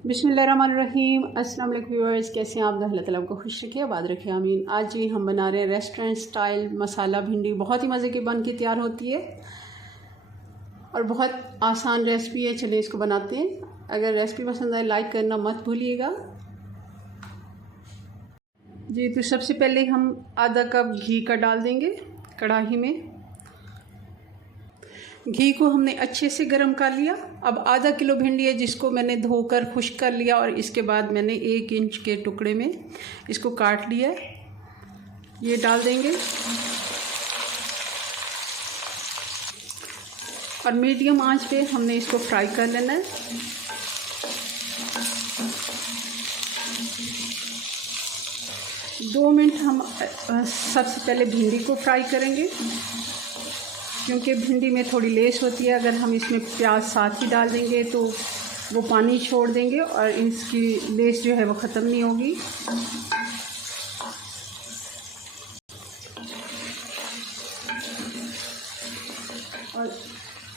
बिस्मिल्लाहिर्रहमानिर्रहीम। अस्सलाम वालेकुम व्यूअर्स, कैसे हैं आप? अल्लाह ताला आपको खुश रखे, आबाद रखे, आमीन। आज जी हम बना रहे हैं रेस्टोरेंट स्टाइल मसाला भिंडी। बहुत ही मज़े की बन के तैयार होती है और बहुत आसान रेसिपी है। चलिए इसको बनाते हैं। अगर रेसिपी पसंद आए लाइक करना मत भूलिएगा जी। तो सबसे पहले हम आधा कप घी का डाल देंगे कढ़ाई में। घी को हमने अच्छे से गर्म कर लिया। अब आधा किलो भिंडी है जिसको मैंने धोकर खुश्क कर लिया और इसके बाद मैंने 1 इंच के टुकड़े में इसको काट लिया। ये डाल देंगे और मीडियम आंच पे हमने इसको फ्राई कर लेना है। दो मिनट हम सबसे पहले भिंडी को फ्राई करेंगे क्योंकि भिंडी में थोड़ी लेस होती है। अगर हम इसमें प्याज साथ ही डाल देंगे तो वो पानी छोड़ देंगे और इसकी लेस जो है वो ख़त्म नहीं होगी। और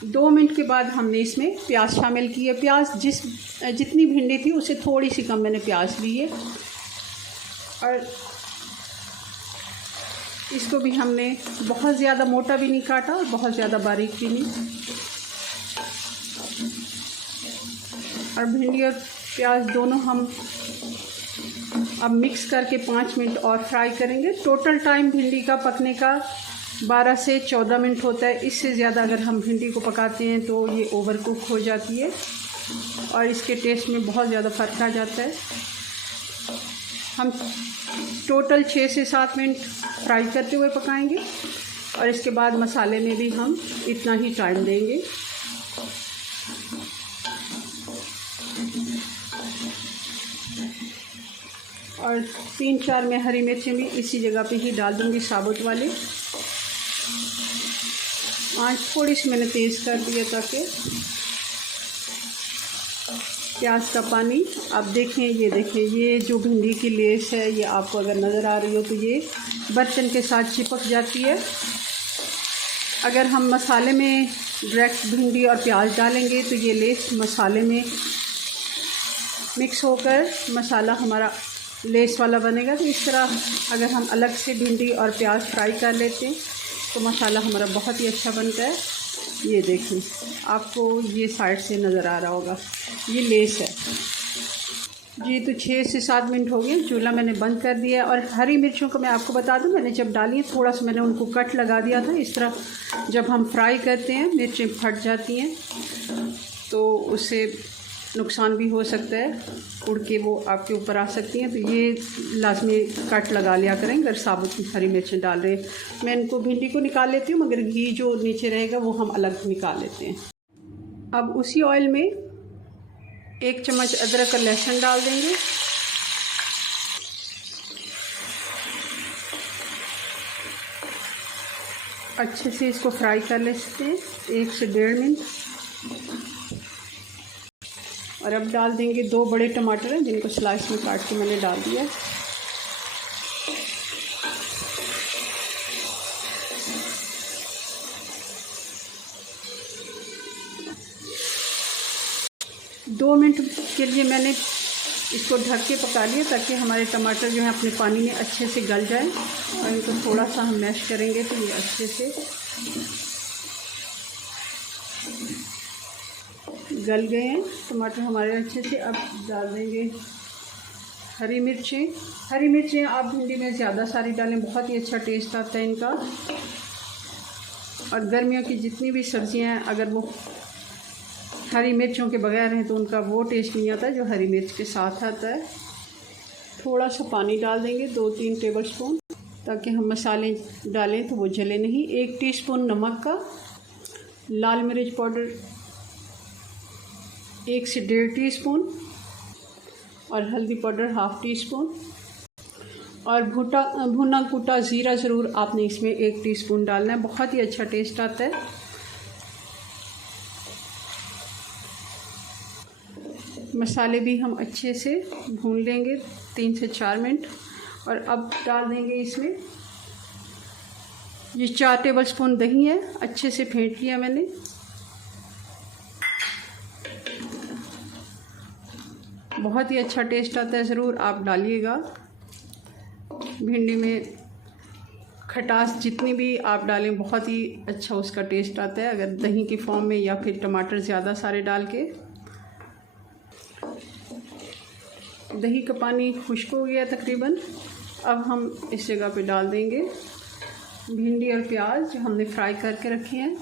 2 मिनट के बाद हमने इसमें प्याज शामिल की है। प्याज जितनी भिंडी थी उससे थोड़ी सी कम मैंने प्याज ली है और इसको भी हमने बहुत ज़्यादा मोटा भी नहीं काटा और बहुत ज़्यादा बारीक भी नहीं। और भिंडी और प्याज दोनों हम अब मिक्स करके 5 मिनट और फ्राई करेंगे। टोटल टाइम भिंडी का पकने का 12 से 14 मिनट होता है। इससे ज़्यादा अगर हम भिंडी को पकाते हैं तो ये ओवर कुक हो जाती है और इसके टेस्ट में बहुत ज़्यादा फ़र्क आ जाता है। हम टोटल 6 से 7 मिनट फ्राई करते हुए पकाएंगे और इसके बाद मसाले में भी हम इतना ही टाइम देंगे। और 3-4 मैं हरी मिर्चें भी इसी जगह पे ही डाल दूँगी, साबुत वाली। आँच थोड़ी सी मैंने तेज़ कर दिया ताकि प्याज का पानी आप देखें। ये देखें, ये जो भिंडी की लेस है ये आपको अगर नज़र आ रही हो तो ये बर्तन के साथ चिपक जाती है। अगर हम मसाले में डायरेक्ट भिंडी और प्याज डालेंगे तो ये लेस मसाले में मिक्स होकर मसाला हमारा लेस वाला बनेगा। तो इस तरह अगर हम अलग से भिंडी और प्याज फ्राई कर लेते हैं तो मसाला हमारा बहुत ही अच्छा बनता है। ये देखें, आपको ये साइड से नज़र आ रहा होगा, ये लेस है जी। तो 6 से 7 मिनट हो गए, चूल्हा मैंने बंद कर दिया है। और हरी मिर्चों को मैं आपको बता दूं, मैंने जब डाली है थोड़ा सा मैंने उनको कट लगा दिया था। इस तरह जब हम फ्राई करते हैं मिर्चें फट जाती हैं तो उससे नुकसान भी हो सकता है, उड़ के वो आपके ऊपर आ सकती हैं। तो ये लाजमी कट लगा लिया करें अगर साबुत हरी मिर्चें डाल रहे हैं। मैं इनको भिंडी को निकाल लेती हूँ मगर घी जो नीचे रहेगा वो हम अलग निकाल लेते हैं। अब उसी ऑयल में 1 चम्मच अदरक और लहसुन डाल देंगे। अच्छे से इसको फ्राई कर लेते हैं 1 से 1.5 मिनट। और अब डाल देंगे 2 बड़े टमाटर हैं जिनको स्लाइस में काट के मैंने डाल दिया। दो मिनट के लिए मैंने इसको ढक के पका लिया ताकि हमारे टमाटर जो है अपने पानी में अच्छे से गल जाएं। और इनको थोड़ा सा हम मैश करेंगे तो ये अच्छे से गल गए हैं टमाटर हमारे अच्छे से। अब डाल देंगे हरी मिर्चें। हरी मिर्चें आप भिंडी में ज़्यादा सारी डालें, बहुत ही अच्छा टेस्ट आता है इनका। और गर्मियों की जितनी भी सब्ज़ियां हैं अगर वो हरी मिर्चों के बगैर हैं तो उनका वो टेस्ट नहीं आता जो हरी मिर्च के साथ आता है। थोड़ा सा पानी डाल देंगे 2-3 टेबल स्पून ताकि हम मसाले डालें तो वो जले नहीं। 1 टीस्पून नमक का, लाल मिर्च पाउडर 1 से 1.5 टीस्पून और हल्दी पाउडर 1/2 टीस्पून। और भुना कुटा ज़ीरा ज़रूर आपने इसमें 1 टीस्पून डालना है, बहुत ही अच्छा टेस्ट आता है। मसाले भी हम अच्छे से भून लेंगे 3 से 4 मिनट। और अब डाल देंगे इसमें ये 4 टेबलस्पून दही है, अच्छे से फेंट लिया मैंने। बहुत ही अच्छा टेस्ट आता है, ज़रूर आप डालिएगा। भिंडी में खटास जितनी भी आप डालें बहुत ही अच्छा उसका टेस्ट आता है, अगर दही की फॉर्म में या फिर टमाटर ज़्यादा सारे डाल के। दही का पानी खुश्क हो गया तकरीबन। अब हम इस जगह पे डाल देंगे भिंडी और प्याज जो हमने फ्राई करके रखे हैं।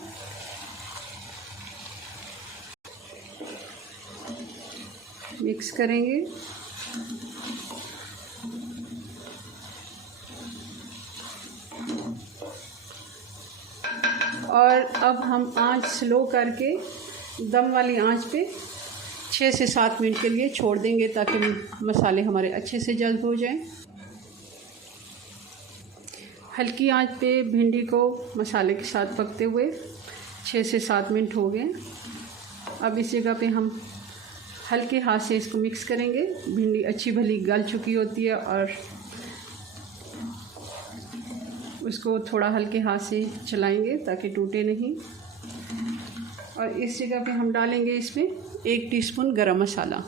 मिक्स करेंगे। और अब हम आंच स्लो करके दम वाली आंच पे 6 से 7 मिनट के लिए छोड़ देंगे ताकि मसाले हमारे अच्छे से जल्द हो जाएं। हल्की आंच पे भिंडी को मसाले के साथ पकते हुए 6 से 7 मिनट हो गए। अब इस जगह पे हम हल्के हाथ से इसको मिक्स करेंगे। भिंडी अच्छी भली गल चुकी होती है और उसको थोड़ा हल्के हाथ से चलाएंगे ताकि टूटे नहीं। और इस जगह पे हम डालेंगे इसमें 1 टीस्पून गरम मसाला।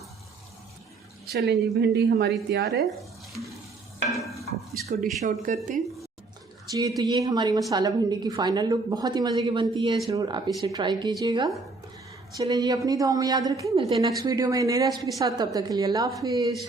चलें जी, भिंडी हमारी तैयार है, इसको डिश आउट करते हैं जी। तो ये हमारी मसाला भिंडी की फ़ाइनल लुक बहुत ही मज़े की बनती है, ज़रूर आप इसे ट्राई कीजिएगा। चलें जी, अपनी दुआओं में याद रखें। मिलते हैं नेक्स्ट वीडियो में नई रेसिपी के साथ, तब तक के लिए अल्लाह हाफिज़।